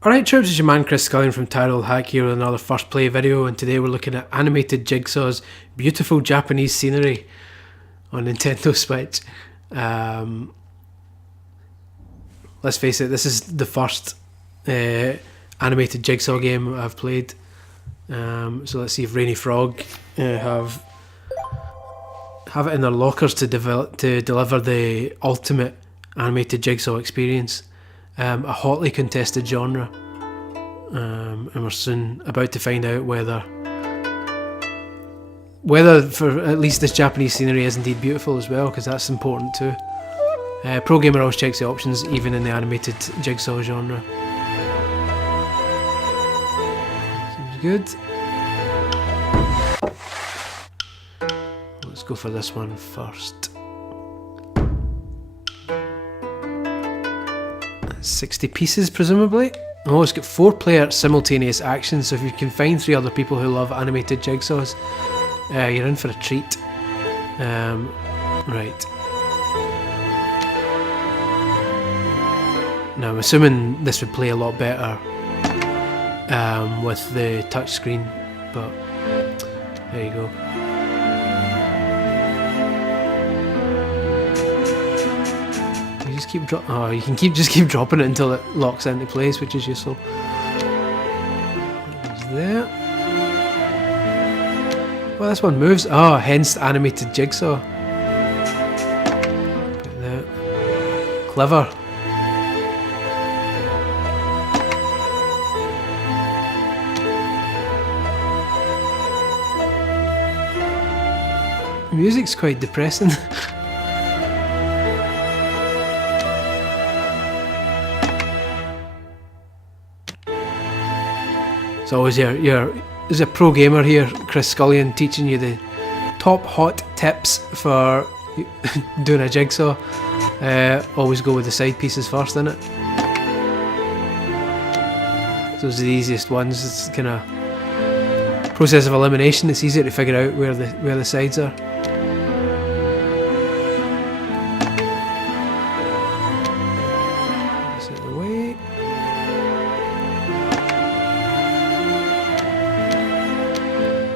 Alright troops, it's your man Chris Scullion from Tyrell Hack here with another first play video, and today we're looking at Animated Jigsaws, beautiful Japanese scenery on Nintendo Switch. Let's face it, this is the first Animated Jigsaw game I've played. So let's see if Rainy Frog have it in their lockers to deliver the ultimate Animated Jigsaw experience. A hotly contested genre, and we're soon about to find out whether for at least this Japanese scenery is indeed beautiful as well, because that's important too. Pro Gamer always checks the options, even in the Animated Jigsaw genre. Seems good. Let's go for this one first. 60 pieces presumably. Oh, it's got 4-player simultaneous action, so if you can find 3 other people who love Animated Jigsaws, you're in for a treat. Right. Now I'm assuming this would play a lot better with the touchscreen, but there you go. You can just keep dropping it until it locks into place, which is useful. There. Well, this one moves. Oh, hence Animated Jigsaw. There. Clever. The music's quite depressing. It's always there's a pro gamer here, Chris Scullion, teaching you the top hot tips for doing a jigsaw. Always go with the side pieces first, innit? Those are the easiest ones. It's kind of process of elimination. It's easier to figure out where the sides are. This out of the way.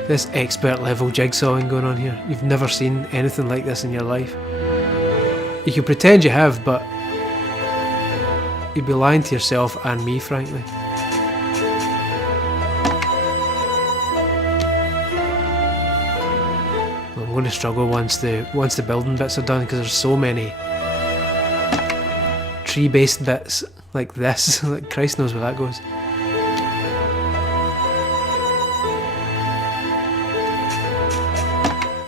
This expert level jigsawing going on here. You've never seen anything like this in your life. You can pretend you have, but you'd be lying to yourself and me, frankly. I'm going to struggle once the building bits are done, because there's so many tree-based bits like this. Like Christ knows where that goes.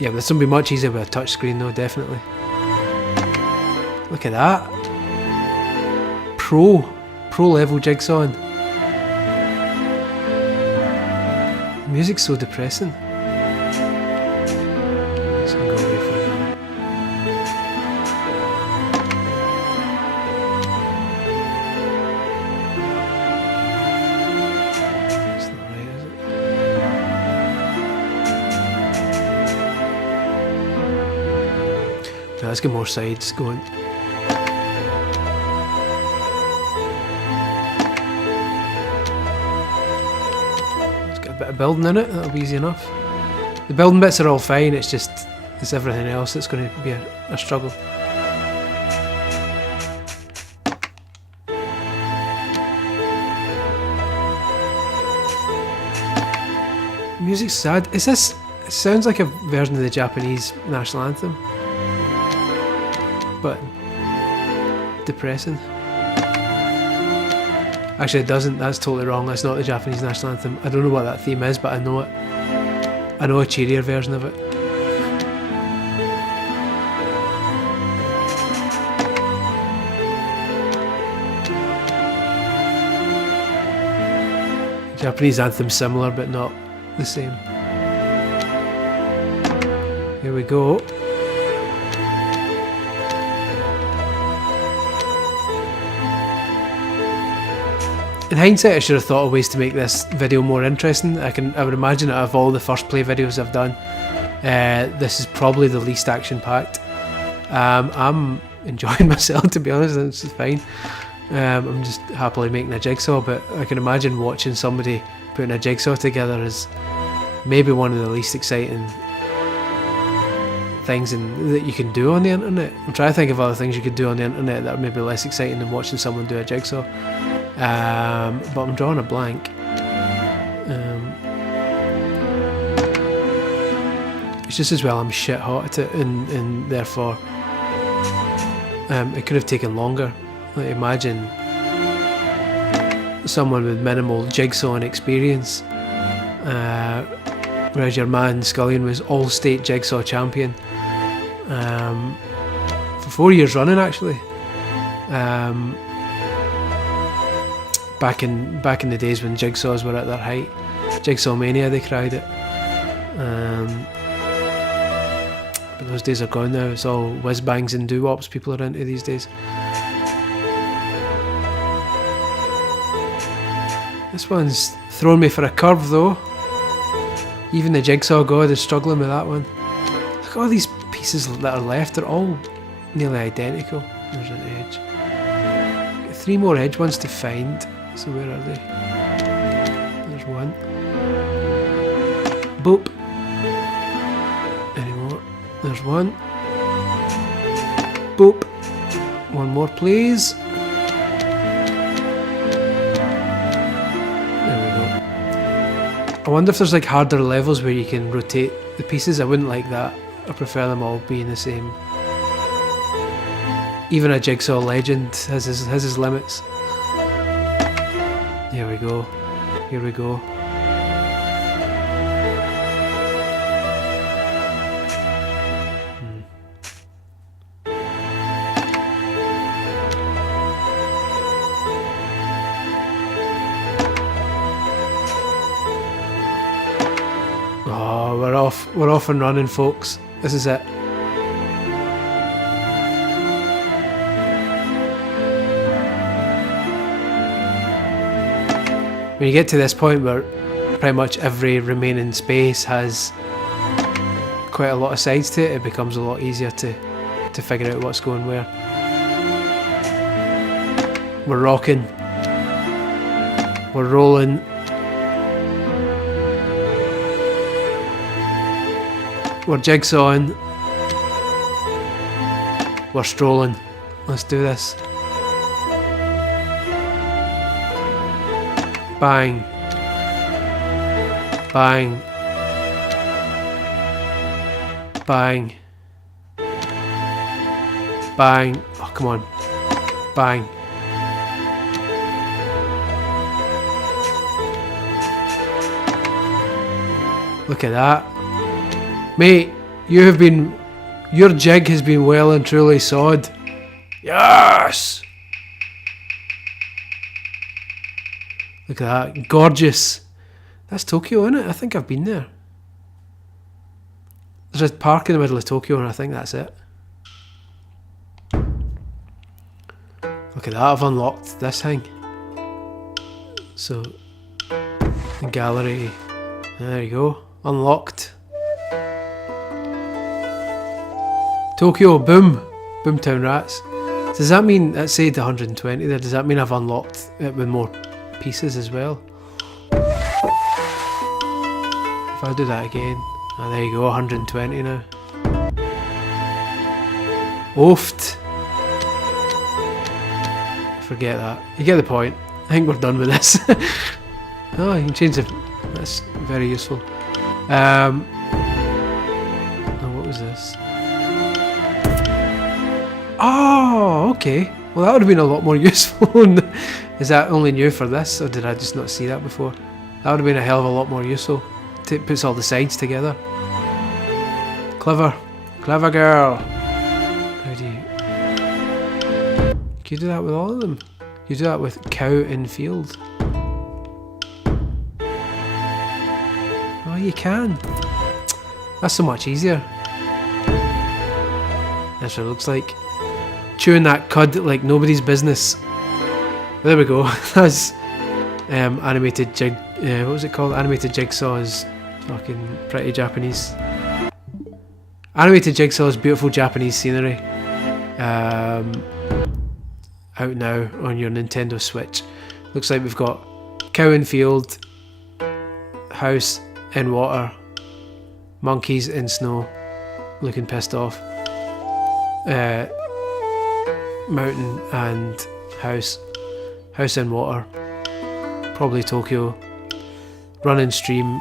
Yeah, but this will be much easier with a touchscreen though, definitely. Look at that. Pro level jigsawing. The music's so depressing. Just gonna go away for now. It's not right, is it? Let's get more sides going. Let's get a bit of building in it, that'll be easy enough. The building bits are all fine, it's everything else that's going to be a struggle. Music's sad. It sounds like a version of the Japanese national anthem, but depressing. Actually, it doesn't. That's totally wrong. That's not the Japanese national anthem. I don't know what that theme is, but I know it. I know a cheerier version of it. Japanese anthem's similar, but not the same. Here we go. In hindsight, I should have thought of ways to make this video more interesting. I would imagine out of all the first play videos I've done, this is probably the least action packed. I'm enjoying myself, to be honest, and it's fine. I'm just happily making a jigsaw, but I can imagine watching somebody putting a jigsaw together is maybe one of the least exciting things that you can do on the internet. I'm trying to think of other things you could do on the internet that are maybe less exciting than watching someone do a jigsaw. But I'm drawing a blank. It's just as well I'm shit hot at it, and therefore it could have taken longer. Like, imagine someone with minimal jigsawing experience, whereas your man Scullion was all-state jigsaw champion for 4 years running, actually. Back in the days when jigsaws were at their height, Jigsaw Mania they cried it. But those days are gone now. It's all whiz bangs and doo-wops people are into these days. This one's thrown me for a curve though. Even the jigsaw god is struggling with that one. Look at all these pieces that are left, they're all nearly identical. There's an edge. 3 more edge ones to find. So where are they? There's one. Boop. Any more? There's one. Boop. One more please. I wonder if there's like harder levels where you can rotate the pieces. I wouldn't like that. I prefer them all being the same. Even a jigsaw legend has his limits. Here we go. Here we go. Oh, we're off and running, folks. This is it. When you get to this point where pretty much every remaining space has quite a lot of sides to it, it becomes a lot easier to figure out what's going where. We're rocking. We're rolling. We're jigsawing. We're strolling. Let's do this. Bang. Bang. Bang. Bang. Oh, come on. Bang. Look at that. Mate, your jig has been well and truly sawed. Yes! Look at that, gorgeous. That's Tokyo, isn't it? I think I've been there. There's a park in the middle of Tokyo and I think that's it. Look at that, I've unlocked this thing. So, the gallery, there you go, unlocked. Tokyo, boom, Boomtown Rats. Does that mean, that said 120 there, does that mean I've unlocked it with more pieces as well? If I do that again, oh, there you go, 120 now. Oofed. Forget that. You get the point. I think we're done with this. Oh, you can change the... That's very useful. Oh, what was this? Oh, okay. Well, that would have been a lot more useful. Is that only new for this, or did I just not see that before? That would have been a hell of a lot more useful. It puts all the sides together. Clever. Clever girl. How do you... Can you do that with all of them? Can you do that with cow in field? Oh, you can. That's so much easier. That's what it looks like. Chewing that cud like nobody's business. There we go. That's animated jig. What was it called? Animated Jigsaws. Fucking pretty Japanese. Animated Jigsaws, beautiful Japanese scenery. out now on your Nintendo Switch. Looks like we've got cow in field, house in water, monkeys in snow, looking pissed off, mountain and house in water, probably Tokyo, running stream,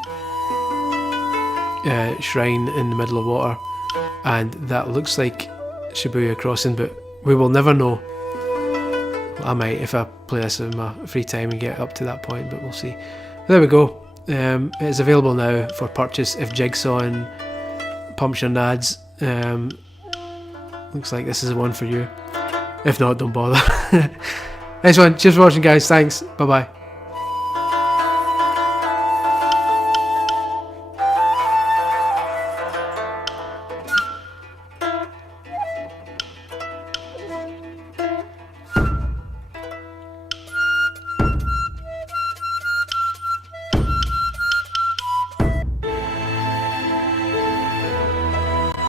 shrine in the middle of water, and that looks like Shibuya Crossing, but we will never know. I might if I play this in my free time and get up to that point, but we'll see. There we go. It is available now for purchase if Jigsaw and Pumpkin ads. Looks like this is the one for you. If not, don't bother. Nice one. Cheers for watching, guys. Thanks. Bye bye.